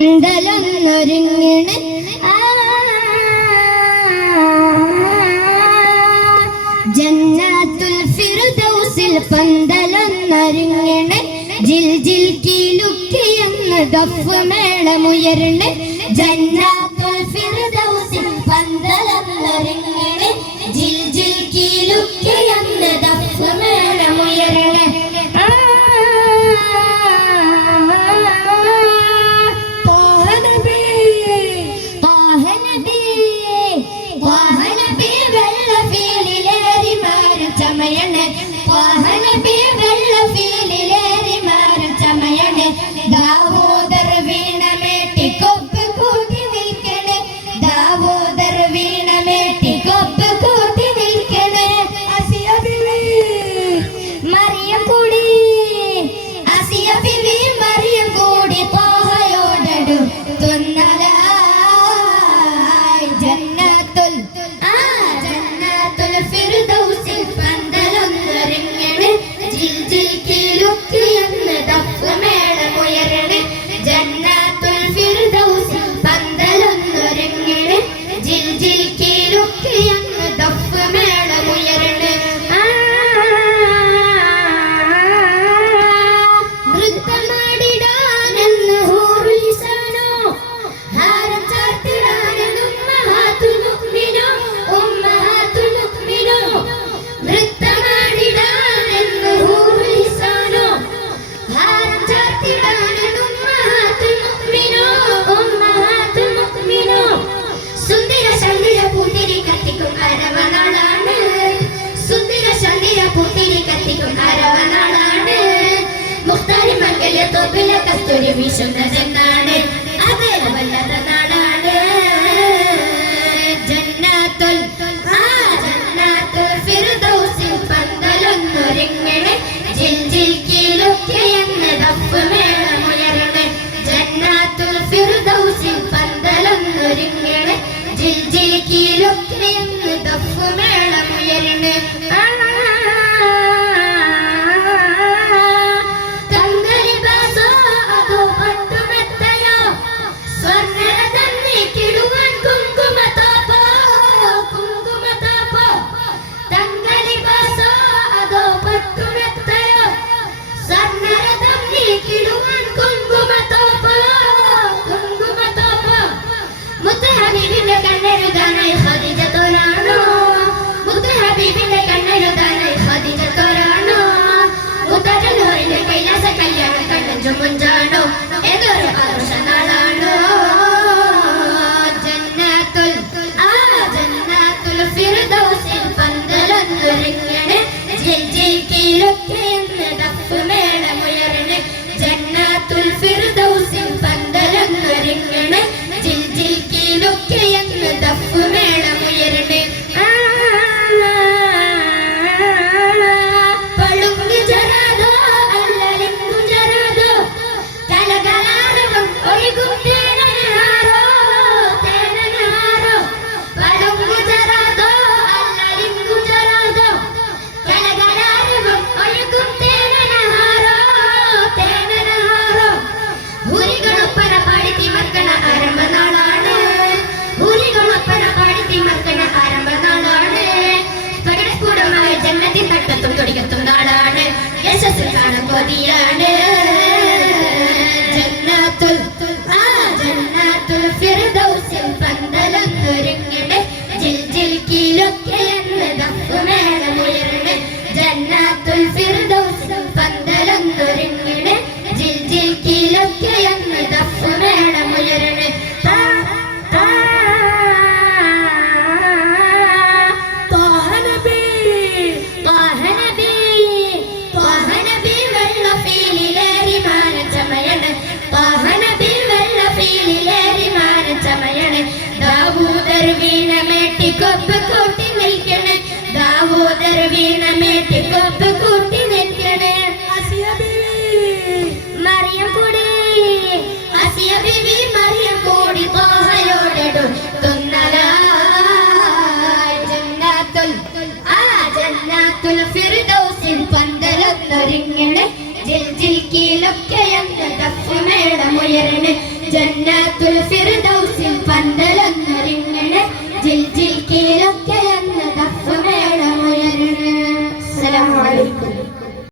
പന്തലൊന്നൊരുങ്ങണ് ജന്നത്തുൽ ഫിർദൗസിൽ പന്തലൊന്നൊരുങ്ങണ് ജിൽ ജിൽ കീലുക്കിയെന്ന് ദഫ് മേളമുയർന്ന് ജന്നത്തുൽ ഫിർദൗസിൽ പന്തലൊന്നൊരുങ്ങണ് ജിൽ ജിൽ കീലുക്കിയെന്ന് ദഫ് മേളമുയർന്ന് ദാവൂദർ വീണമേട്ടി കൊപ്പ് കൂട്ടി നിൽക്കണേ ദാവൂദർ വീണമേട്ടി കൊപ്പ് കൂട്ടി നിൽക്കണേ ആസിയ ബീവി മറിയം കൂടി ആസിയ ബീവി മറിയം കൂടി തോഹയോടടുത്തുന്നലായി ജന്നത്തുൽ ഫിർദൗസിൽ പന്തലൊന്നൊരുങ്ങണ് ജിൽ ജിൽ കീലുക്കിയെന്ന് ദഫ് മേളമുയർന്ന് ജന്നത്തുൽ ഫിർദൗസിൽ പന്തലൊന്നൊരുങ്ങണ് ജിൽ ജിൽ കീലുക്കിയെന്ന് ദഫ് മേളമുയർന്ന് നൃത്തമാടിടാനെന്ന് ഹൂറിസാനോ ഹാരം ചാർത്തിടാനെന്ന് ഉമ്മഹാത്തുൽ മുഅ്മിനോ നൃത്തമാടിടാനെന്ന് ഹൂറിസാനോ ഹാരം ചാർത്തിടാനെന്ന് ഉമ്മഹാത്തുൽ മുഅ്മിനോ സുന്ദര ശാന്തിയ പൂത്തിരി കത്തിക്കും അരവനാളാണ് സുന്ദര ശാന്തിയ പൂത്തിരി കത്തിക്കും അരവനാളാണ് മുഖ്താരി മംഗല്യ തോപ്പില കസ്തൂരി വീശുന്നതെന്നാണ് അത് വല്ലാത്ത നാടാണ് ജന്നത്തുൽ ഫിർദൗസിൽ പന്തലൊന്നൊരുങ്ങണ് ജിൽ ജിൽ കീലുക്കിയെന്ന് ദഫ് മേളമുയർന്ന് ജന്നത്തുൽ ഫിർദൗസിൽ പന്തലൊന്നൊരുങ്ങണ് ജിൽ ജിൽ കീലുക്കിയെന്ന് ദഫ് മേളമുയർന്ന് തങ്കലിബാസോ അതോ പട്ടുമെത്തയോ സ്വർണ്ണരഥം നീക്കിടുവാൻ കുങ്കുമത്തോപ്പോ തങ്കലിബാസോ അതോ പട്ടുമെത്തയോ സ്വർണ്ണരഥം നീക്കിടുവാൻ കുങ്കുമത്തോപ്പോ മുത്ത് ഹബീബിന്റെ കണ്ണെഴുതാനായി ഖദീജത്തോരാണോ മുത്ത് ഹബീബിന്റെ കണ്ണെഴുതാനായി ഖദീജത്തോരാണോ മുത്തജനൂറിന്റെ കൈലാസ കല്യാണം കണ്ണഞ്ചു മുഞ്ചാണോ ഏതൊരു ആഘോഷനാളാണോ ജന്നത്തുൽ ഫിർദൗസിൽ പന്തലൊന്നൊരുങ്ങണ് ജിൽ ജിൽ കീലുക്കിയെന്ന് ദഫ് മേളമുയർന്ന് ജന്നത്തുൽ ഫിർദൗസിൽ പന്തലൊന്നൊരുങ്ങണ് ജിൽ ജിൽ കീലുക്കിയെന്ന് ദഫ് മേളമുയർന്ന് പളുങ്ക് ജരാദോ അല്ലലിങ്കു ജരാദോ കലകലാരവം ഒഴുകും തേനഹാരോ പളുങ്ക് ജരാദോ അല്ലലിങ്കു ജരാദോ കലകലാരവം ഒഴുകും തേനഹാരോ ഭൂരികളൊപ്പന പാടി തിമർക്കണ ആരംഭനാളാണ് ഭൂരികളൊപ്പന പാടി തിമർക്കണ ആരംഭനാളാണ് പ്രകടസ്ഫുടമായ ജന്നത്തിൻ തട്ടത്തും തൊടികത്തും നാളാണ് യശസ്സിൽ കാണാൻ കൊതിയാണ് ജന്നത്തുൽ ഫിർദൗസിൽ പന്തലൊന്നൊരുങ്ങണ് ജിൽ ജിൽ കീലുക്കിയെന്ന് ദഫ് മേളമുയർന്ന് ജന്നത്തുൽ ഫിർദൗസിൽ പന്തലൊന്നൊരുങ്ങണ് ജിൽ ജിൽ കീലുക്കിയെന്ന് ദഫ് മേളമുയർന്ന് ദാവൂദർ വീണമേട്ടി കൊപ്പ് കൂട്ടി നിൽക്കണേ ദാവൂദർ വീണമേട്ടി കൊപ്പ് കൂട്ടി നിൽക്കണേ ആസിയ ബീവി മറിയം കൂടി ആസിയ ബീവി മറിയം കൂടി തോഹയോടടുത്തുന്നലായി ജന്നത്തുൽ ഫിർദൗസിൽ പന്തലൊന്നൊരുങ്ങണ് ജിൽ ജിൽ കീലൊക്കെയെന്ന് ദഫ് മേളമുയർന്ന് ജന്നത്തുൽ ഫിർദൗസിൽ പന്തലൊന്നൊരുങ്ങണേ ജിൽ ജിൽ കീലൊക്കെ